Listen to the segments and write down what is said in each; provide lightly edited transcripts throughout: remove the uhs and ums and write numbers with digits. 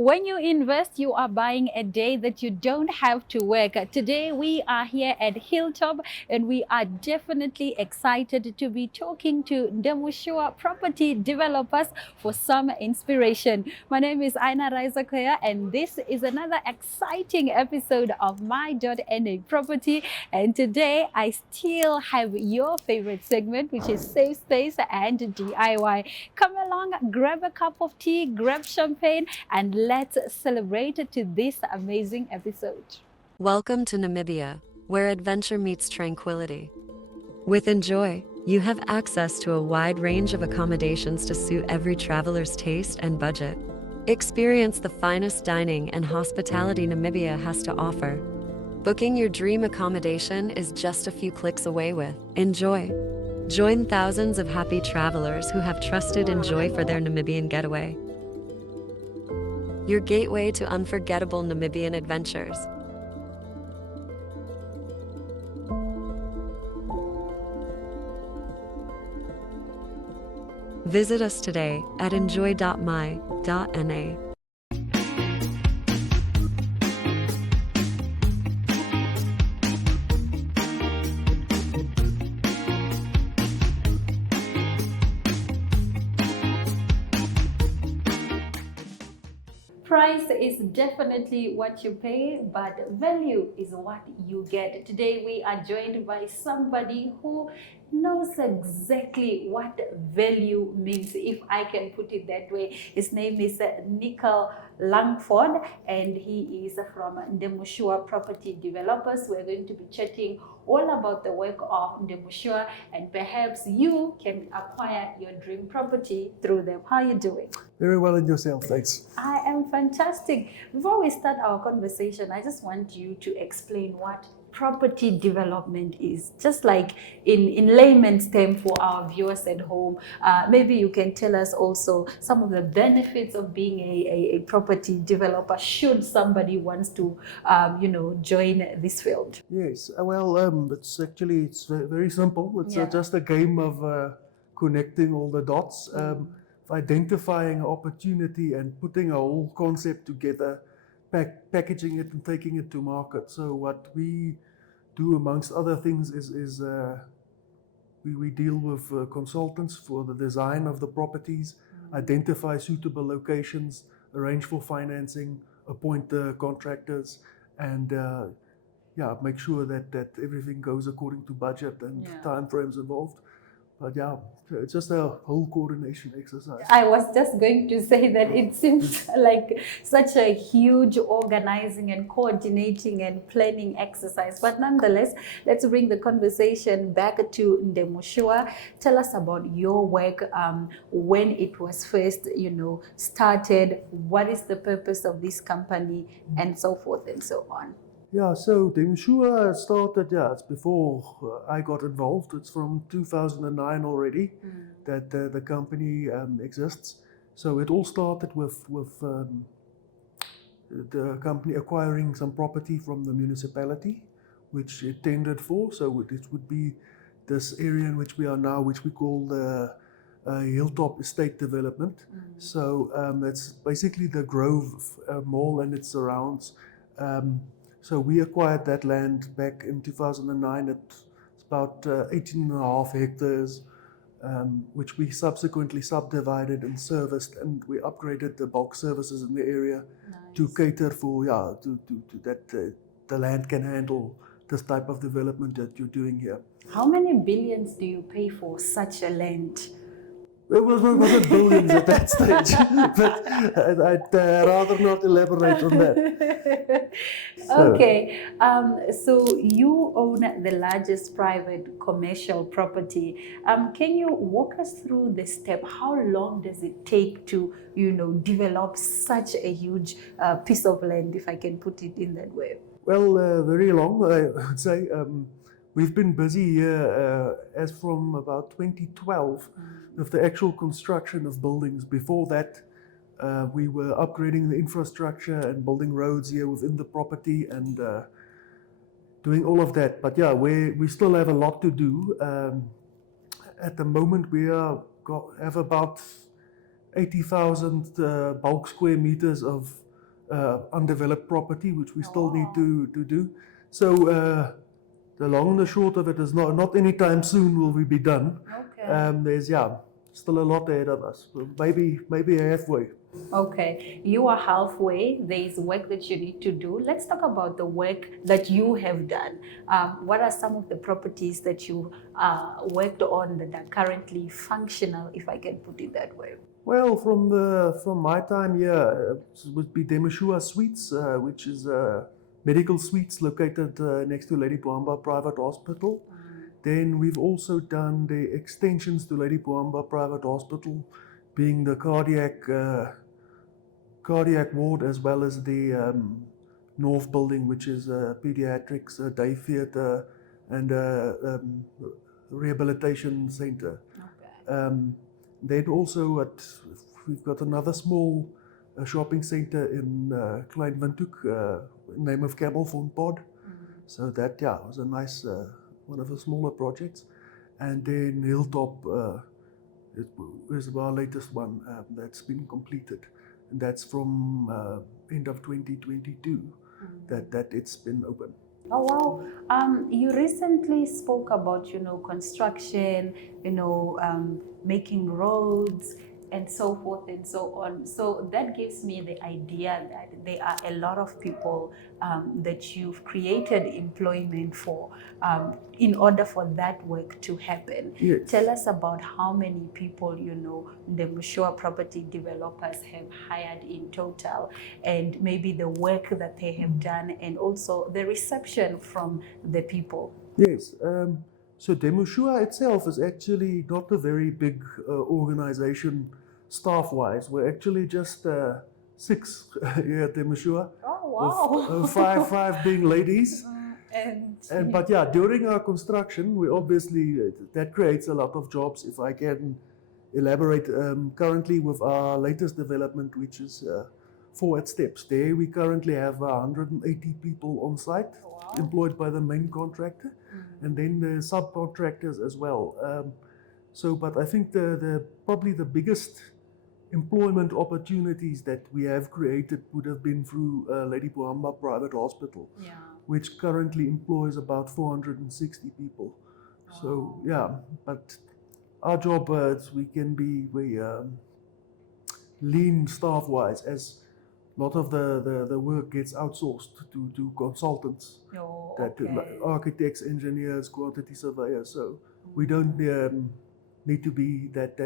When you invest, you are buying a day that you don't have to work. Today, we are here at Hilltop and we are definitely excited to be talking to Demushuwa property developers for some inspiration. My name is Aina Raizakoya and this is another exciting episode of My.NA Property. And today, I still have your favorite segment, which is Safe Space and DIY. Come along, grab a cup of tea, grab champagne, and let's celebrate to this amazing episode. Welcome to Namibia, where adventure meets tranquility. With Enjoy, you have access to a wide range of accommodations to suit every traveler's taste and budget. Experience the finest dining and hospitality Namibia has to offer. Booking your dream accommodation is just a few clicks away with Enjoy. Join thousands of happy travelers who have trusted Enjoy for their Namibian getaway. Your gateway to unforgettable Namibian adventures. Visit us today at enjoy.my.na. Price is definitely what you pay, but value is what you get. Today we are joined by somebody who knows exactly what value means, if I can put it that way. His name is Nicol Langford and he is from Demushuwa Property Developers. We're going to be chatting all about the work of Demushuwa and perhaps you can acquire your dream property through them. How are you doing? Very well, and yourself, thanks. I am fantastic. Before we start our conversation, I just want you to explain what property development is, just like in layman's terms for our viewers at home. Maybe you can tell us also some of the benefits of being a property developer should somebody wants to join this field. Yes, well, it's very simple. It's just a game of connecting all the dots, identifying an opportunity and putting a whole concept together, packaging it and taking it to market. So what we do, amongst other things, is we deal with consultants for the design of the properties, identify suitable locations, arrange for financing, appoint the contractors, and make sure that everything goes according to budget and time frames involved. But it's just a whole coordination exercise. I was just going to say that it seems like such a huge organizing and coordinating and planning exercise. But nonetheless, let's bring the conversation back to Demushuwa. Tell us about your work, when it was first, started, what is the purpose of this company, and so forth and so on. Yeah, so Demushuwa started, it's before I got involved. It's from 2009 already that the company exists. So it all started with the company acquiring some property from the municipality, which it tendered for. So it would be this area in which we are now, which we call the Hilltop Estate Development. So it's basically the Grove Mall and its surrounds. So we acquired that land back in 2009. It's about 18.5 hectares, which we subsequently subdivided and serviced, and we upgraded the bulk services in the area to cater for that the land can handle this type of development that you're doing here. How many billions do you pay for such a land? It wasn't billions at that stage, but I'd rather not elaborate on that. Okay, so you own the largest private commercial property. Can you walk us through the step? How long does it take to, develop such a huge piece of land, if I can put it in that way? Well, very long, I would say. We've been busy here as from about 2012 with the actual construction of buildings. Before that, we were upgrading the infrastructure and building roads here within the property and doing all of that. But we still have a lot to do. At the moment, we have about 80,000 bulk square meters of undeveloped property, which we still need to do. So the long and the short of it is not anytime soon will we be done. Okay. There's still a lot ahead of us. Maybe halfway. Okay, you are halfway. There is work that you need to do. Let's talk about the work that you have done. What are some of the properties that you worked on that are currently functional, if I can put it that way? Well, from my time here, it would be Demushuwa Suites, which is medical suites located next to Lady Boamba Private Hospital. Then we've also done the extensions to Lady Boamba Private Hospital, being the cardiac ward, as well as the North building, which is pediatrics, day theatre, and rehabilitation center. Okay. Then also we've got another small shopping center in Klein Windhoek, name of Camelthorn Pod. So that was a nice one of the smaller projects. And then Hilltop is our latest one that's been completed, and that's from end of 2022 that it's been open. Oh wow! You recently spoke about construction, making roads and so forth and so on. So that gives me the idea that there are a lot of people that you've created employment for in order for that work to happen. Yes. Tell us about how many people the Demushuwa property developers have hired in total, and maybe the work that they have done, and also the reception from the people. Yes. So Demushuwa itself is actually not a very big organization staff-wise. We're actually just 6 here at Demushuwa. Oh wow! Five being ladies. But during our construction, we obviously that creates a lot of jobs. If I can elaborate, currently with our latest development, which is Forward Steps, there we currently have 180 people on site. Wow. Employed by the main contractor, and then the subcontractors as well. But I think the probably the biggest employment opportunities that we have created would have been through Lady Boamba Private Hospital, which currently employs about 460 people. Wow. So but our job we can be very lean staff-wise, as a lot of the work gets outsourced to consultants, architects, engineers, quantity surveyors. So we don't need to be that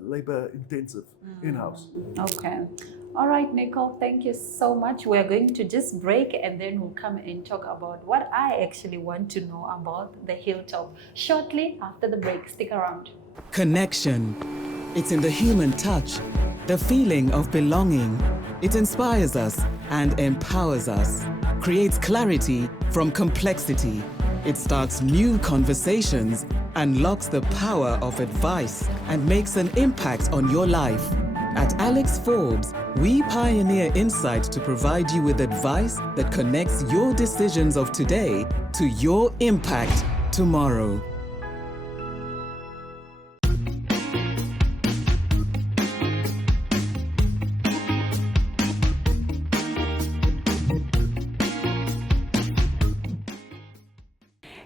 labor intensive in-house. Okay. All right, Nicole, thank you so much. We're going to just break, and then we'll come and talk about what I actually want to know about the Hilltop shortly after the break. Stick around. Connection. It's in the human touch, the feeling of belonging. It inspires us and empowers us, creates clarity from complexity. It starts new conversations, unlocks the power of advice, and makes an impact on your life. At Alex Forbes, we pioneer insight to provide you with advice that connects your decisions of today to your impact tomorrow.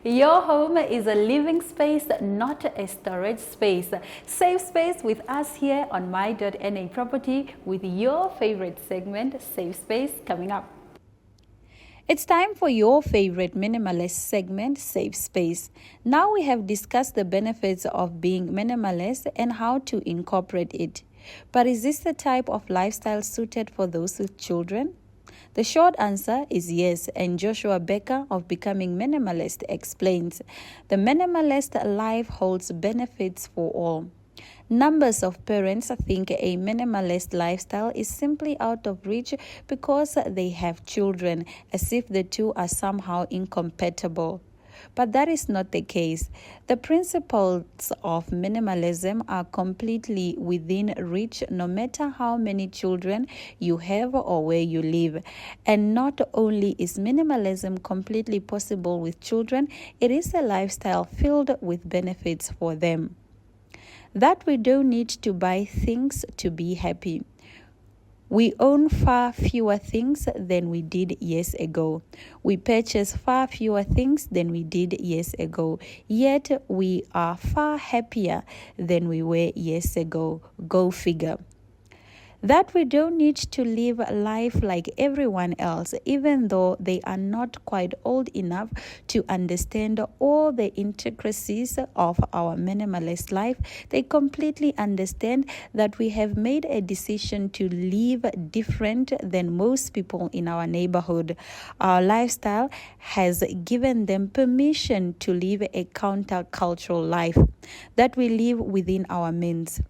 Your home is a living space, not a storage space. Save space with us here on My.NA Property with your favorite segment, Save Space, coming up. It's time for your favorite minimalist segment, Save Space. Now we have discussed the benefits of being minimalist and how to incorporate it. But is this the type of lifestyle suited for those with children? The short answer is yes, and Joshua Becker of Becoming Minimalist explains. The minimalist life holds benefits for all. Numbers of parents think a minimalist lifestyle is simply out of reach because they have children, as if the two are somehow incompatible. But that is not the case. The principles of minimalism are completely within reach no matter how many children you have or where you live. And not only is minimalism completely possible with children, it is a lifestyle filled with benefits for them. That we don't need to buy things to be happy. We own far fewer things than we did years ago. We purchase far fewer things than we did years ago. Yet we are far happier than we were years ago. Go figure. That we don't need to live life like everyone else, even though they are not quite old enough to understand all the intricacies of our minimalist life. They completely understand that we have made a decision to live different than most people in our neighborhood. Our lifestyle has given them permission to live a countercultural life, that we live within our means.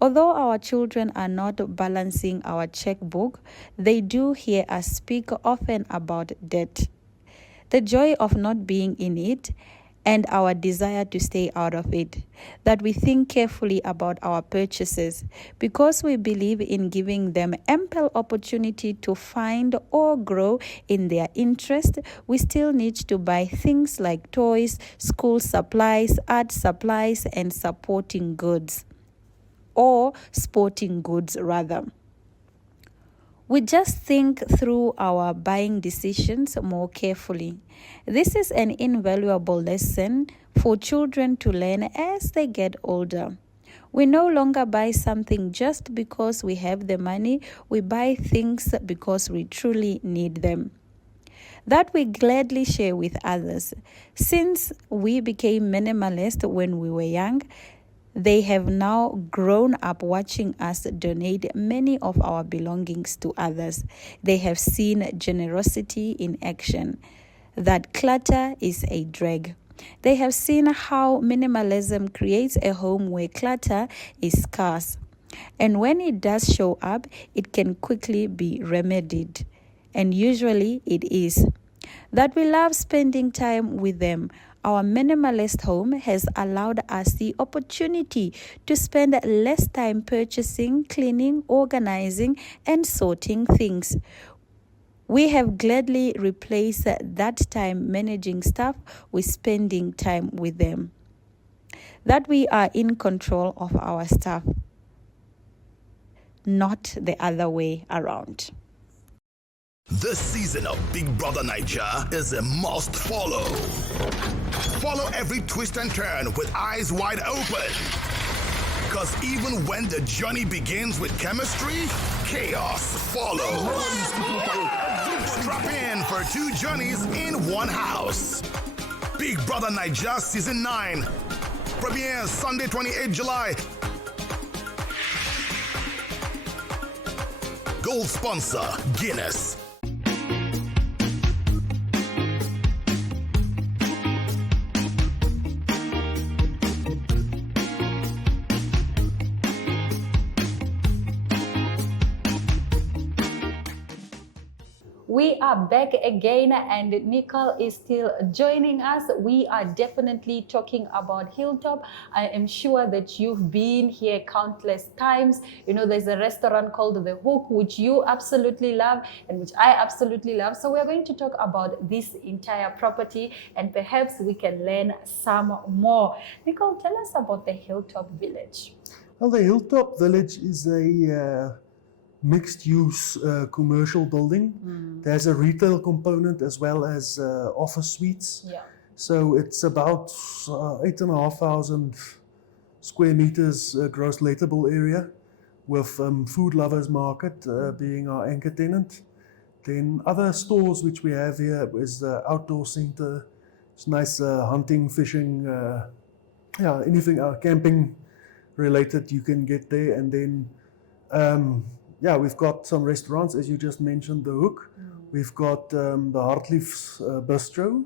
Although our children are not balancing our checkbook, they do hear us speak often about debt, the joy of not being in it, and our desire to stay out of it, that we think carefully about our purchases. Because we believe in giving them ample opportunity to find or grow in their interest, we still need to buy things like toys, school supplies, art supplies, and supporting goods. Or sporting goods rather. We just think through our buying decisions more carefully. This is an invaluable lesson for children to learn as they get older. We no longer buy something just because we have the money. We buy things because we truly need them, that we gladly share with others. Since we became minimalist when we were young, they have now grown up watching us donate many of our belongings to others. They have seen generosity in action, that clutter is a drag. They have seen how minimalism creates a home where clutter is scarce. And when it does show up, it can quickly be remedied. And usually it is. That we love spending time with them. Our minimalist home has allowed us the opportunity to spend less time purchasing, cleaning, organizing, and sorting things. We have gladly replaced that time managing stuff with spending time with them. That we are in control of our stuff, not the other way around. This season of Big Brother Naija is a must follow. Follow every twist and turn with eyes wide open. Because even when the journey begins with chemistry, chaos follows. Strap in for 2 journeys in one house. Big Brother Naija Season 9 premieres Sunday 28 July. Gold sponsor, Guinness. We are back again and Nicole is still joining us. We are definitely talking about Hilltop. I am sure that you've been here countless times. You know, there's a restaurant called The Hook, which you absolutely love and which I absolutely love. So we're going to talk about this entire property and perhaps we can learn some more. Nicole, tell us about the Hilltop Village. Well, the Hilltop Village is a mixed-use commercial building. There's a retail component as well as office suites. Yeah. So it's about 8,500 square meters gross lettable area, with Food Lovers Market being our anchor tenant. Then other stores which we have here is the outdoor center. It's nice hunting, fishing, anything camping related you can get there. And then we've got some restaurants, as you just mentioned, The Hook. We've got the Hartlief's Bistro,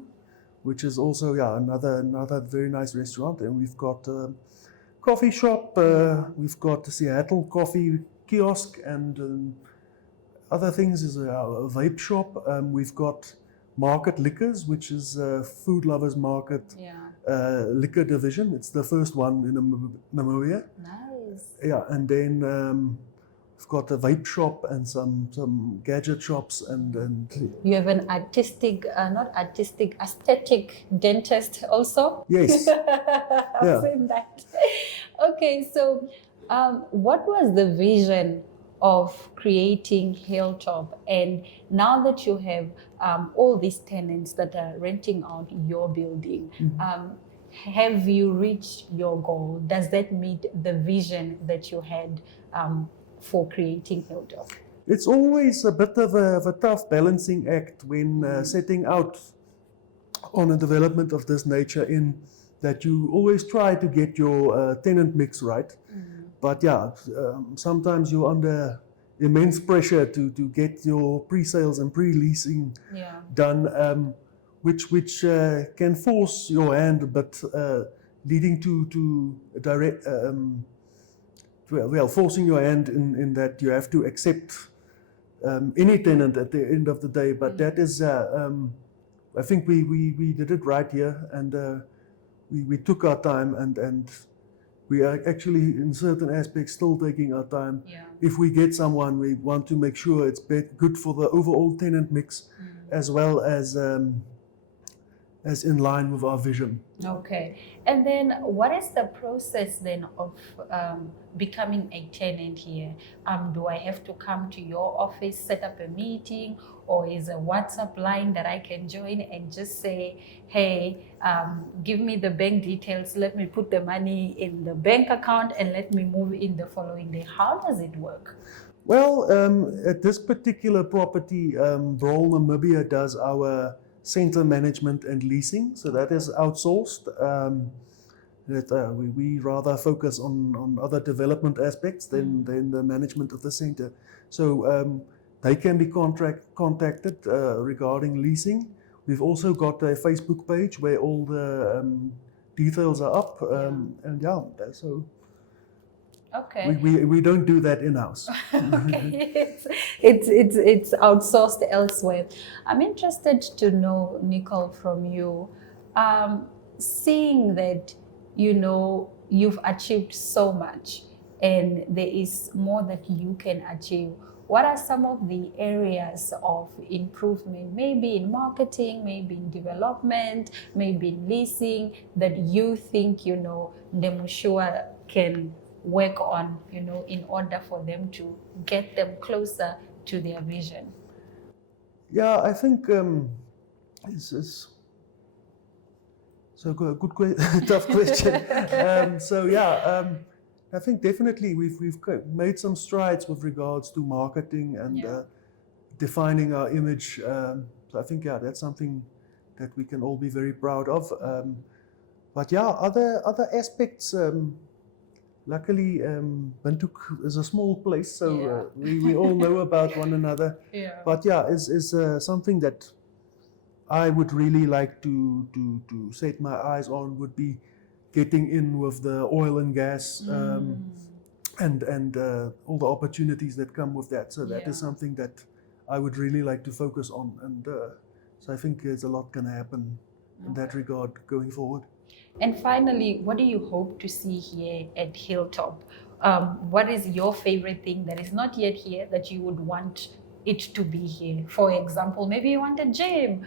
which is also another very nice restaurant. And we've got a coffee shop. We've got the Seattle coffee kiosk and other things is a vape shop. We've got Market Liquors, which is Food Lovers Market liquor division. It's the first one in Namibia. Nice. Yeah, and then we've got a vape shop and some gadget shops and you have an aesthetic dentist also? Yes. I've seen that. Okay, so what was the vision of creating Hilltop, and now that you have all these tenants that are renting out your building, have you reached your goal? Does that meet the vision that you had for creating Hilltop? It's always a bit of a tough balancing act when setting out on a development of this nature, in that you always try to get your tenant mix right. But yeah, sometimes you're under immense pressure to get your pre-sales and pre-leasing done, which can force your hand a bit, leading to direct, forcing your hand in that you have to accept any tenant at the end of the day. But that is, I think we did it right here, and we took our time, and we are actually in certain aspects still taking our time. If we get someone, we want to make sure it's good for the overall tenant mix, as well as in line with our vision. Okay. And then what is the process then of becoming a tenant here? Do I have to come to your office, set up a meeting, or is a WhatsApp line that I can join and just say, hey, give me the bank details, let me put the money in the bank account and let me move in the following day? How does it work? Well, at this particular property, Brawl Namibia does our center management and leasing, so that is outsourced. We rather focus on other development aspects than the management of the center. So they can be contacted regarding leasing. We've also got a Facebook page where all the details are up, and so. Okay. We don't do that in-house. Okay, it's outsourced elsewhere. I'm interested to know, Nicole, from you, seeing that you've achieved so much and there is more that you can achieve. What are some of the areas of improvement, maybe in marketing, maybe in development, maybe in leasing, that you think Demushuwa can work on, in order for them to get them closer to their vision? Yeah, I think it's so good, tough question. I think definitely we've made some strides with regards to marketing and defining our image. So I think that's something that we can all be very proud of. But other aspects. Luckily, Windhoek is a small place, so we all know about one another. But is something that I would really like to set my eyes on, would be getting in with the oil and gas and all the opportunities that come with that. So that is something that I would really like to focus on, and so I think there's a lot going to happen in that regard going forward. And finally, what do you hope to see here at Hilltop? What is your favorite thing that is not yet here that you would want it to be here? For example, maybe you want a gym,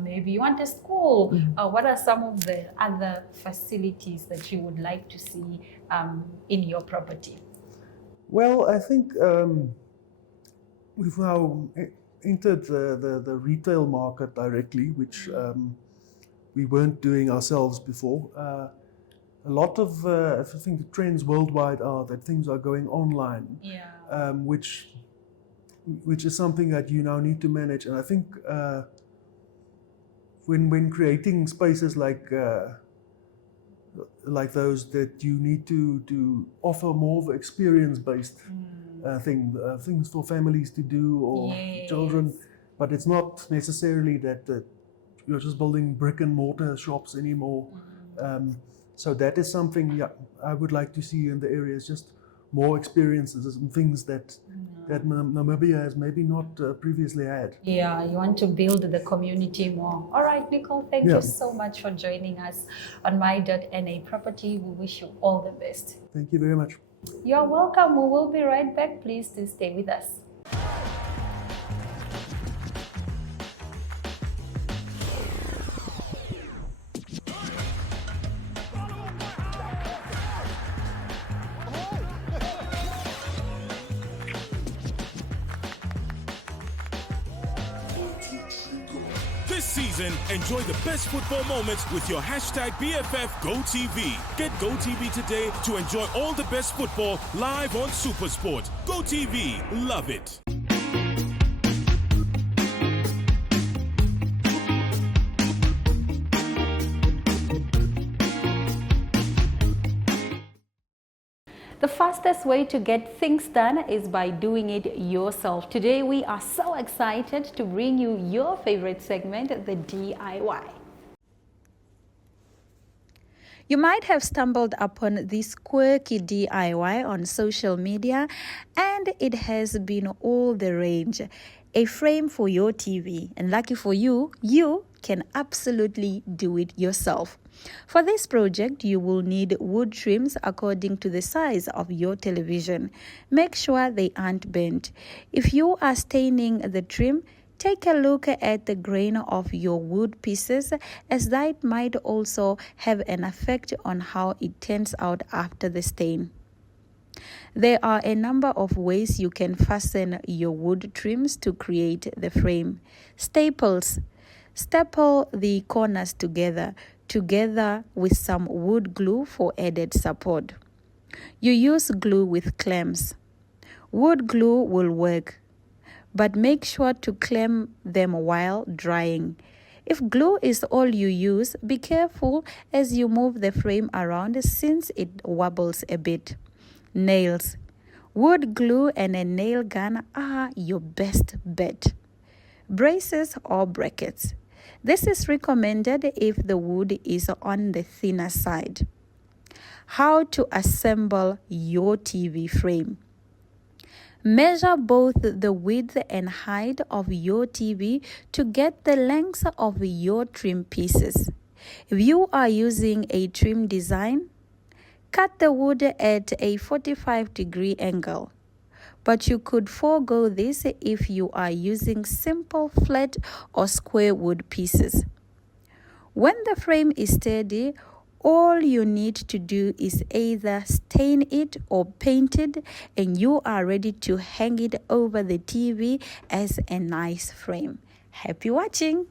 maybe you want a school. What are some of the other facilities that you would like to see in your property? Well, I think we've now entered the retail market directly, which we weren't doing ourselves before. A lot of, I think the trends worldwide are that things are going online, which is something that you now need to manage. And I think when creating spaces like those, that you need to offer more of experience-based things for families to do, or children, but it's not necessarily that you're just building brick and mortar shops anymore. So that is something I would like to see in the areas, just more experiences and things that Namibia has maybe not previously had. Yeah, you want to build the community more. All right, Nicole, thank you so much for joining us on My.NA Property. We wish you all the best. Thank you very much. You're welcome. We will be right back. Please do stay with us. season, enjoy the best football moments with your hashtag BFF GoTV. Get GoTV today to enjoy all the best football live on SuperSport. GoTV, love it. The fastest way to get things done is by doing it yourself. Today we are so excited to bring you your favorite segment, the DIY. You might have stumbled upon this quirky DIY on social media, and it has been all the rage. A frame for your TV, and lucky for you, you can absolutely do it yourself. For this project, you will need wood trims according to the size of your television. Make sure they aren't bent. If you are staining the trim, take a look at the grain of your wood pieces, as that might also have an effect on how it turns out after the stain. There are a number of ways you can fasten your wood trims to create the frame. Staples. Staple the corners together with some wood glue for added support. You use glue with clamps. Wood glue will work, but make sure to clamp them while drying. If glue is all you use, be careful as you move the frame around since it wobbles a bit. Nails. Wood glue and a nail gun are your best bet. Braces or brackets. This is recommended if the wood is on the thinner side. How to assemble your TV frame. Measure both the width and height of your TV to get the length of your trim pieces. If you are using a trim design, cut the wood at a 45-degree angle. But you could forego this if you are using simple flat or square wood pieces. When the frame is steady, all you need to do is either stain it or paint it, and you are ready to hang it over the TV as a nice frame. Happy watching!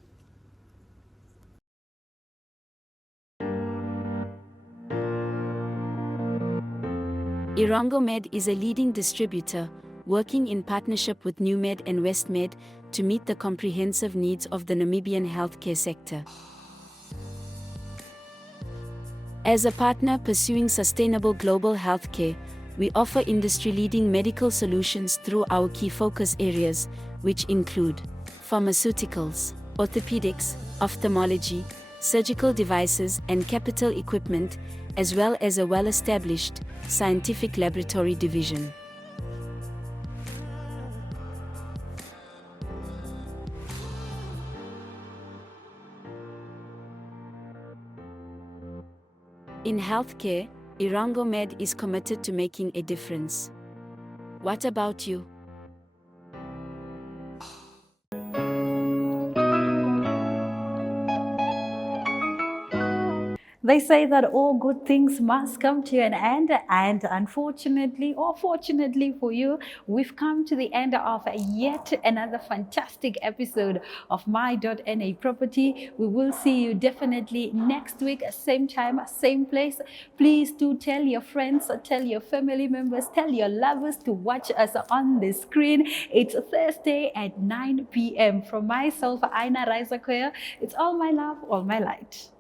Irongo Med is a leading distributor working in partnership with NewMed and WestMed to meet the comprehensive needs of the Namibian healthcare sector. As a partner pursuing sustainable global healthcare, we offer industry-leading medical solutions through our key focus areas, which include pharmaceuticals, orthopedics, ophthalmology, surgical devices and capital equipment, as well as a well-established scientific laboratory division. In healthcare, Irongo Med is committed to making a difference. What about you? They say that all good things must come to an end, and unfortunately or fortunately for you, we've come to the end of yet another fantastic episode of My.NA Property. We will see you definitely next week, same time, same place. Please do tell your friends, tell your family members, tell your lovers to watch us on the screen. It's Thursday at 9 p.m. From myself, Aina Raisakoya, it's all my love, all my light.